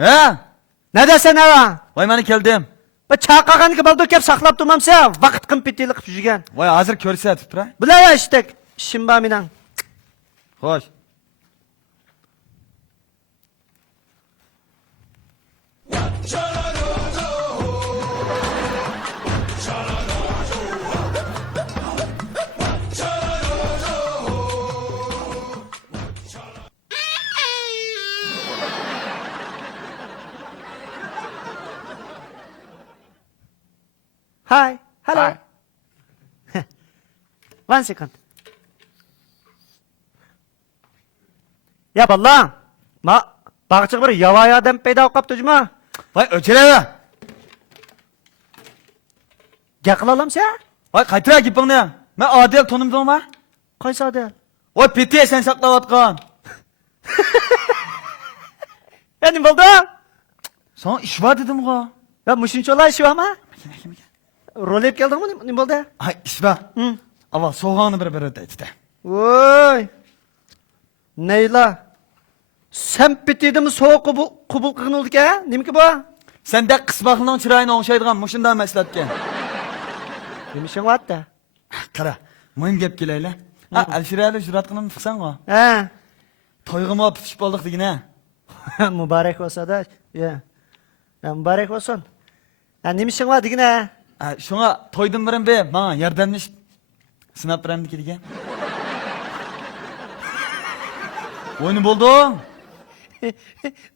He? Ne desen ava? Vay meni keldim. Çaqaqaniki baldo kep saqlab turmamsa, vaqt qimpetelik qilib yurgan. Vay hazır ko'rsatib turay. Bular ishdak. Ishim bor mening. Xo'sh. Hi. Hello. Hi. 1 second. Ya ballam. Bag'chiq bir yovvoyi odam paydo bo'lib qolibdi juma. Vay o'chiradi. Gap qila olamsa? Vay qaytira gapingni. Men Adil tanimdingmi? Qaysi odam? Vay peti sen saqlayotgan. Ya nima bo'ldi? Sana ish var dedim-ku. Ya mushunchalar ish bormi? Rol olib keldingmi? Nima bo'ldi? Ay ish var. Avval soğanı bir ödeydi. Voy. Neyla? Sen bitidimi soğuk qubul qilgan oldu-ku? Nimaki bu? Sen de qismaqlının çırayını oңşaydigan mushundan maslatgan. Nimishing vatda? Qara, muhim gap kelayli. Ha, Alshirali juratqinimni tiqsan-ku. Ha. To'yg'ima bitishib boldiq degina. Muborak bo'lsa-da. Ya. Muborak bo'lsin. Ha, nimishing var degina? Şuna to'ydim birin be, bana yordamlash sinab biramdiki degan. Oyni bo'lding?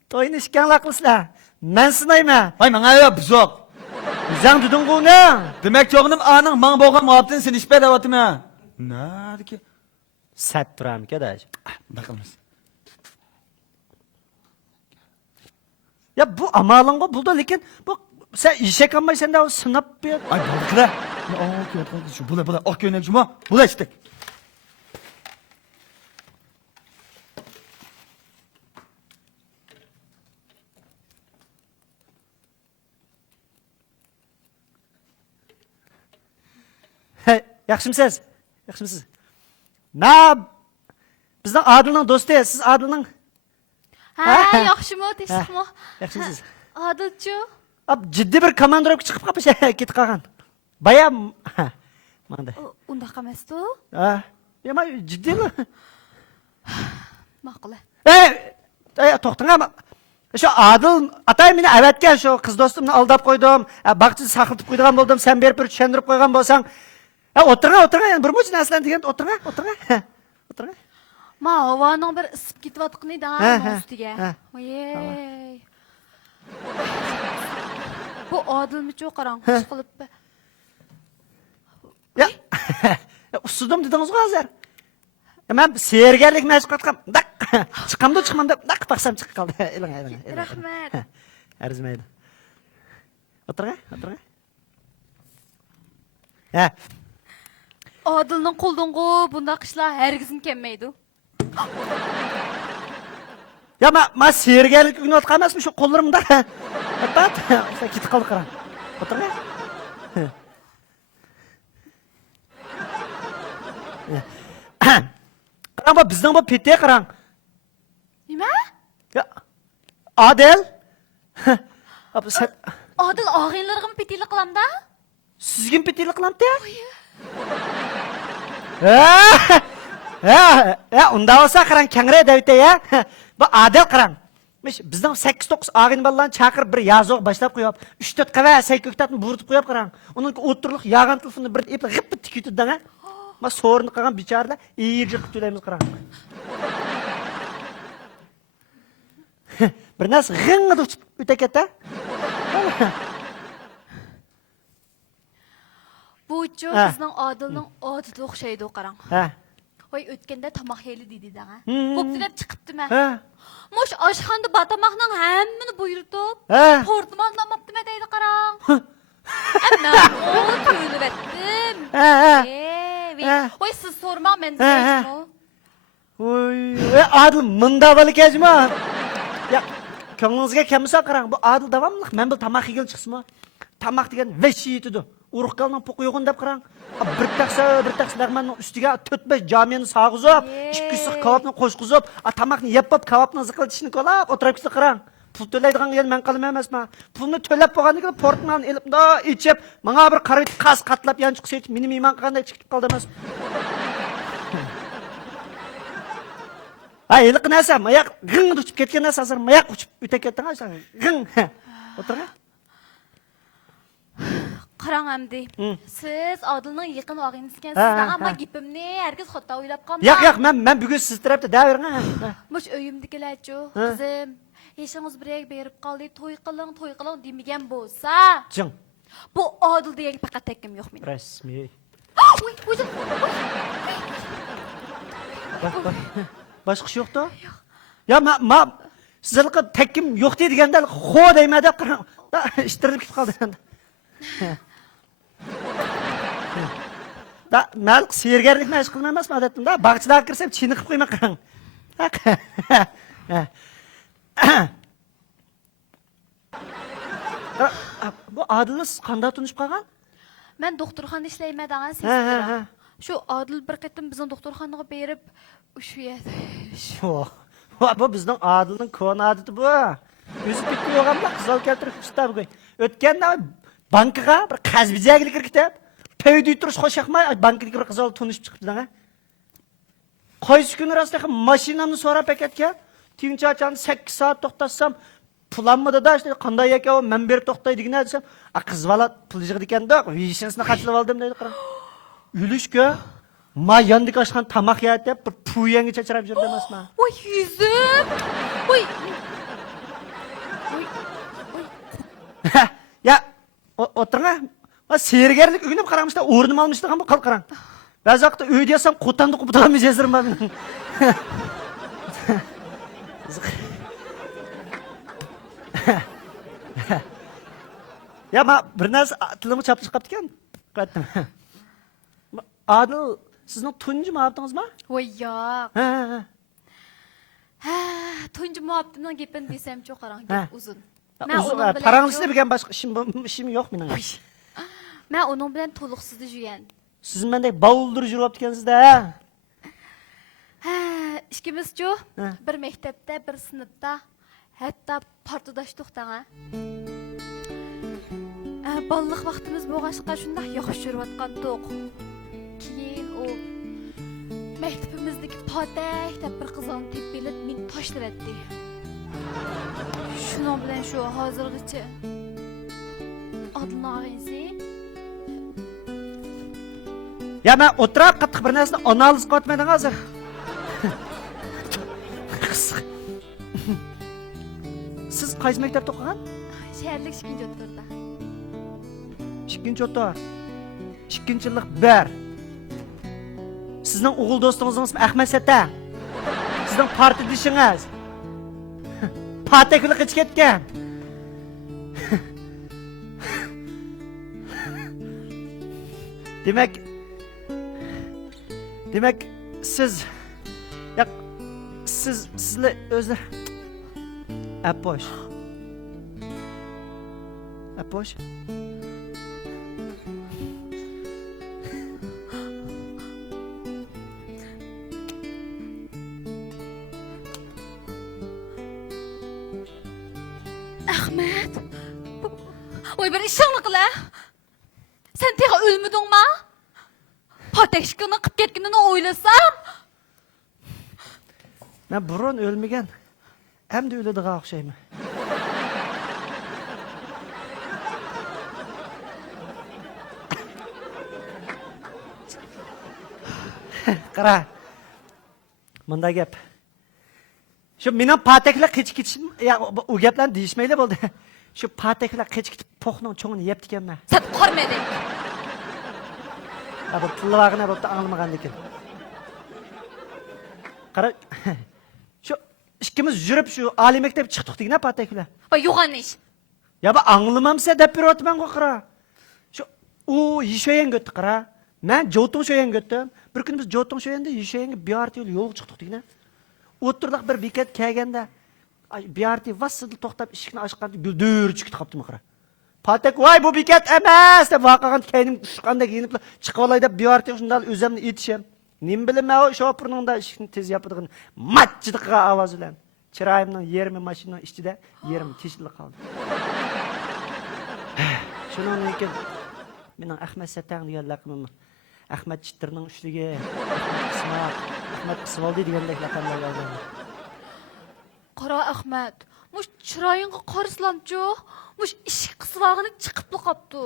To'yni ishkanlar qilsizlar. Men sinayman. Vay menga ya buzoq. O'zing deding-ku ne? Demak yo'g'nim aning menga bo'lgan muhabbatin seni ish beryaptimi? Nardiki? Sat turamki da. Baqilmiz. Ya bu amalingga buldu lekin bu sen ishak olmay senda sinab ber. Ay bo'ldi-da. Shu bula oq ko'ylak juma. Bula ishdik. Yaxshimisiz? Yaxshimisiz? Ma bizning Adilning do'sti, siz Adilning. Ha, yaxshimi, tinchlikmi? Yaxshimisiz? Adilchi. Ab jiddiy bir komandirovka chiqib qolib ketib qolgan. Baya mana. Undaqa emas-ku. Ha, nima jiddiymi? Ma'qul. To'xtang ama. Şu Adil atay meni avatgan şu qiz do'stimni aldab qo'ydim. Baqchi saqlatib qo'ydigan bo'ldim. Sen berib bir tushuntirib qo'ygan bo'lsang, o'tirgan, yani bir much narsalarni degan, o'tirgan. O'tirgan. Ma havoning bir isib ketayotgani da ustiga. ha. Voy. Bu Adilmichu qarang, xush qilibdi. Ya. Usudim dedingiz-ku hozir. Men sergarlik mashq qildim. Chiqamda chiqmam deb naq taqsam chiqib qoldi. Eling. Rahmat. Arzimaydi. O'tirgan. Ha. Adilning qo'ldingu bundaq ishlar hargizim kelmaydi. Ya men sergarlik o'ynayotgan emasmi shu qo'llarimda. Pat, ketib qoldi qarang. O'tirgan. Qarang, bizning bu pete qarang. Nima? Ya Adil. Adil og'inlarga petilik qilamda? Sizga petilik qilamda? Unda olsa qarang Kangre Davitda ya. Bu Adil qarang. Bizning 8-9 og'in bolalarni chaqirib bir yozuq boshlab qo'yib, 3-4 qavat sayko'ktatni buritib qo'yib qarang. Uning o'tirliq yog'an telefonni bir ep g'ip tikitdi-da. Ma so'rni qilgan bicharalar iyirji qilib to'laymiz qarang. Bir nas g'ing'ida o'takatda. Bu-chu bizning Adilning odatiga o'xshaydi qarang. Ha. Voy o'tganda tomoq yeyli dedi-da. Hmm. Bo'pti deb chiqibdimi? Ha. Mosh oshxonada batomoqning hammani buyurtib, Ha. portmonlamabdimi deydi qarang. Amma o to'yilib etdim. Voy siz sormang men deyapman. Voy, Adil munda balikajmi? Ya, ko'nglingizga kelmasa qarang, bu Adil davomli men bu tomoq yegil chiqsimi? Tomoq degan vashiyatidir. Urqalning po'qi yo'g'in deb qarang. Bir taxsa lag'manning ustiga 4-5 jamiyani sag'izib, 2 siq kavobni qo'shqizib, tomoqni yeb-yeb kavobni ziqiltishni ko'lab o'tiribsiz qarang. pul to'laydigan endi men qilma emasman. Pulni to'lab bo'lgandan keyin portmanni elib, da ichib, menga bir qarayib qas qatlab yanchiq seyt, meni mehmon qilganda chiqib qoldi emas. Ha, eliq narsa, mayak g'ing uchib ketgan narsa, hozir mayak uchib o'tib ketding, ha, g'ing. O'tirma. Qarang Amdi. Siz Adilning yaqin og'inisikansiz, Ha, ammo ha. gapimni herkes xato o'ylab qolma. Yo'q, men bugun siz tarafda davring, ha. Mush uyimdagilarchu, qizim, eshingiz birga berib qoldi, to'y qiling demagan bo'lsa, Jing. bu Adil degan faqat takkim yo'q meni. Rasmiy. Uy, o'zim. Boshqa ish yo'q-da? Ya, men sizlarga takkim yo'q deganda xo deyman deb qarang. Ishtirilib ketib qoldi endi. Da, men sergarlik mashq qilmayman emasman odatda. Bag'chilarga kirsam chiniqib qo'yman qarang. Bu Adilni siz qanday tunishib qolgan? Men doktorxonada ishlayman degan Ha. sezdim. Shu Adil bir qatim bizning doktorxonaga berib, shu yerda. Bu bizning Adilning ko'na odati bu. O'zi bitib yo'g'amda qizal keltirib chiqdi bugun. O'tganda bankaga bir qazbijagilik kirib, to'yda turish xo'shaqmay bankaga bir qizal tunishib chiqibdi-da. Qaysi kuni rostga mashinamni so'rab paketga, tinchachani 8 soat to'xtatsam, pulanmadi-da, işte qanday ekan, men berib to'xtaydigina desam, qiz bola pul yig'di ekan-da, vishinsini qachlab oldim deydi qarang. Yulishga ma yandik oshgan tamoq yeydi deb bir puyangi chachirab yurdi emasman. Uy, yuzim. Uy. Ya, o'tiring. Ma sergarlik ugunib qaramishda o'rnim olmishdigan bu qarang. Ba'zi vaqtda uyda yasam qo'tanni quptiramiz yazirman men. Ya, ma bir narsa tilimni chapib qolibdi ekan. Qaytdim. Adil, sizning tunji ma'rifatingizmi? Voy yo'q. Ha. Ha, tunji muhabbatimning gapini desam-chu qarang, Ha. gap uzun. Parangizni bilgan boshqa ishim yo'q mening. Men uning bilan to'liqsiz yurgan. Siz mendek bavuldirib yuribdi ekansiz-da. Ha, ikkimiz-chu Ha. bir maktabda, bir sinfda, hatto partadashdik da. Balliq vaqtimiz bo'lg'achqa shunday yaxshi yurayotgandik. Keyin u maktabimizdagi Fatih deb bir qizning tepilib men tashlavatdi. Shuning bilan shu hozirgacha Adilnag'insi. Ya, men o'tirib qattiq bir narsani analiz qilmayman hozir. Siz qaysi maktabda o'qigan? Shaharlik 2-o'rtada. 2-o'rta. 2-yillik 1. Sizning o'g'il do'stingizning ismi Ahmad Sata. Sizning partidishingiz. Pataklik ichib ketgan. Demak siz sizlar o'zi Aposh. Ahmet. Oy bir işini qila. Sen tega ölmedingmi? Patekshkini qilib ketganini o'ylasam. Men burun o'lmagan. Hamda o'ladigan o'xshayman. Qara. Bunda gap. Shu mening pataklar qichib ketishim, ya u gaplarni deyishmaylar bo'ldi. Shu pataklar qichib ketib po'qning cho'ngini yebdi ekanman. Sen qormading. Bu tilvag'ini bo'pti anglamagan ekan. Qara. Shu ikkimiz yurib shu oliy maktabga chiqdik degna pataklar. Va yo'g'an ish. Ya bu anglamamsa deb beryapman qara. Shu u yishoyanga o'tdi qara. Men Jotong shoyanga o'tdim. Bir kun biz Jotong shoyanda yishoyanga BRT yo'l chiqdik degna. O'tirdik bir bekat kelganda BRT vassida to'xtab eshikni ochganda guldur chiqib qolibdi qara. Patak voy bu bekat emas deb vaqagan kaynim chiqqanda kiyinib chiqib olay deb BRT shunday o'zimni etishim. Nim bilaman o shopirning da eshikni tez yopadigan matchidiqqa ovoz bilan Çırayımның yerimi maşının içinde, yerimi teşilli kaldı. Şunun ekan, mening Ahmet Satang degan laqabim. Ahmet Chittirning ushligi, Ahmet Qisvoldi degandek laqablar olgan. Qara Ahmet, muş çırayınğa qarıslamçı, muş işik qısvağını çıqıplı qaptı.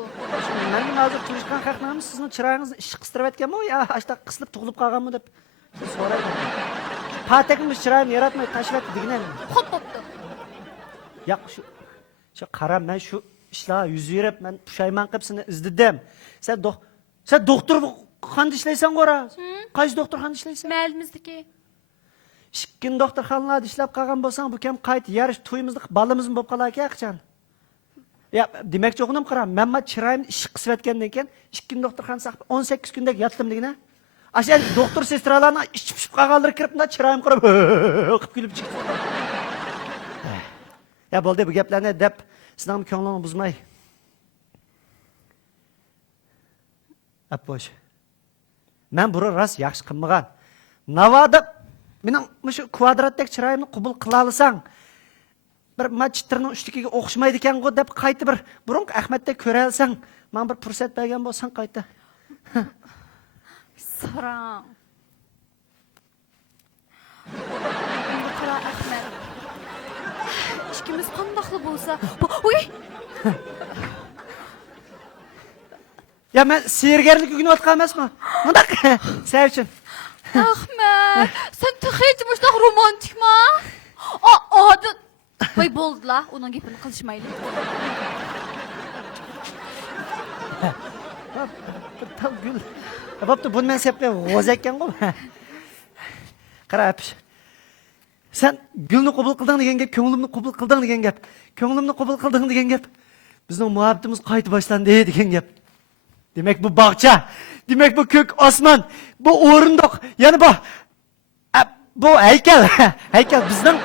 Mənim hazır turishqan haqnamı sizning chiroyingizni ish qistirib aytganmi yo ashta qisilib tug'ilib qolganmi deb so'rayman. Patakimiz chiroyini yaratmay tashlab degan. Xop boptu. Yo'q, shu qara, men shu ishlar yuz berib, men pushaymon qilib seni izladim. Sen doktor qanday ishlaysan qora? Qaysi doktorxonada ishlaysan? Məlimizdiki. Ikkin doktorxonalarda ishlab qolgan bo'lsang, bu kam qayt yarish to'yimizni balamizmi bo'lib qolar ekan, aqchan. Ya, demakchi o'g'lim qara, men chiroyimni ish qisib aytgandan keyin ikkin doktorxona saqib 18 kundek yotdim degina. Asha doktor sestralarni ichib qolganlar kirib, chiroyim qurib, qilib kulib chiqdi. Ya bo'ldi, bu gaplarni deb sizning ko'nglingni buzmay. Apposh. Men buni rost yaxshi qilmagan. Navoda mening shu kvadratdek chiroyimni qabul qila olsang, bir Chittirning ushligiga o'xshamaydi ekan-ku deb qayta bir burunq Ahmetdek ko'ra olsang, men bir fursat bergan bo'lsang qayta. Saram. Endi qara Ahmet. İşkimiz qandaqlı bolsa, uy! Ya men sergarlik o'rganayotgan emasman. Bundaq sen uchun. Ahmet, sen tıxıcı muştaq romantik ma? Adı. Vay boldular, onun gepini qilishmayli. Tam gül. Babda bunu men sepke g'oz ekan-ku. Qara apish. Sen gülni qabul qilding degan gap, ko'nglimni qabul qilding degan gap. Ko'nglimni qabul qilding degan gap. Bizning muhabbatimiz qayta boshlandi degan gap. Demek bu bahçe, demek bu kök osman, bu o'rindiq, yani bu heykel, heykel bizning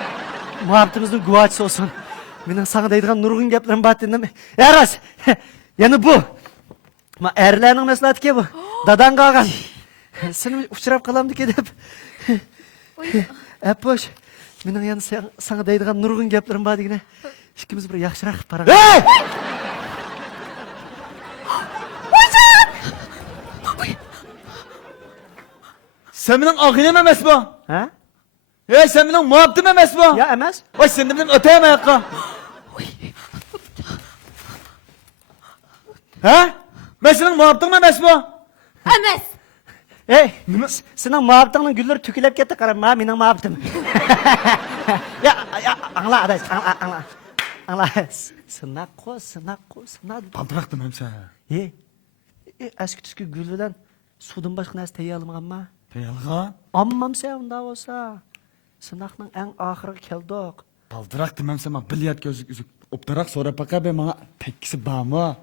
muhabbatimizning guvohchisi olsun. Mening sana deydigan nurg'un gaplarim bor endi. Yaras, yani bu. Ma erlarning maslahatiki bu. Dadan qolgan. Seni uchrab qolamdiki deb. Aposh, mening yani sana deydigan nurg'un gaplarim bor degina. Ikkimiz bir yaxshiroq para. Hey! Sen benim ağinem emes bu. Ha? Sen benim muhabbetim emes bu. Ya emas? Vay sen de benim öteyim ayakka. Ha? Ben senin muhabbetim emes bu. Emes. Hey, senin muhabbetingning gullari to'kilib ketdi, qara, mening muhabbetim. Ya, angla adaş, angla. Sınaq qo'y. Baldıraktım hem sen. Eski gül bilan suvdan boshqa narsa teya olmaganman. Yalğan. Ammam sen unda bo'lsa. Sınaqning eng oxiriga keldik. Baldıraktım hem sen. Bilyat gözlük üzük. Optarak sonra paka be bana tekkisi bağımı.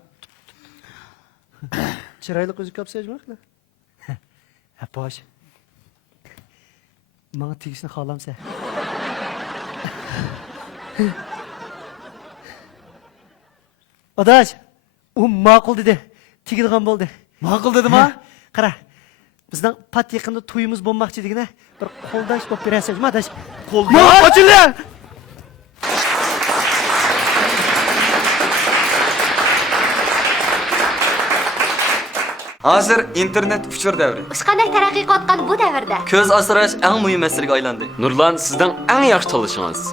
Chiroyli o'zi ko'p sezmoqda. Aposh. Menga tegishni xohlamsa. Adaş, u ma'qul dedi. Tegilgan bo'ldi. Mağıl dedim ha? Qara. Bizning pat yaqinda to'yimiz bo'lmoqchi degina bir qo'ldash bo'lib berasizmi, adaş? Qo'ldash? Ochildi. Hozir internet uchur davri. Ishqanday taraqqiy qotgan bu davrda Ko'z asrash eng muhim masalaga aylandi. Nurlan, sizdan eng yaxshi tanishingizsiz.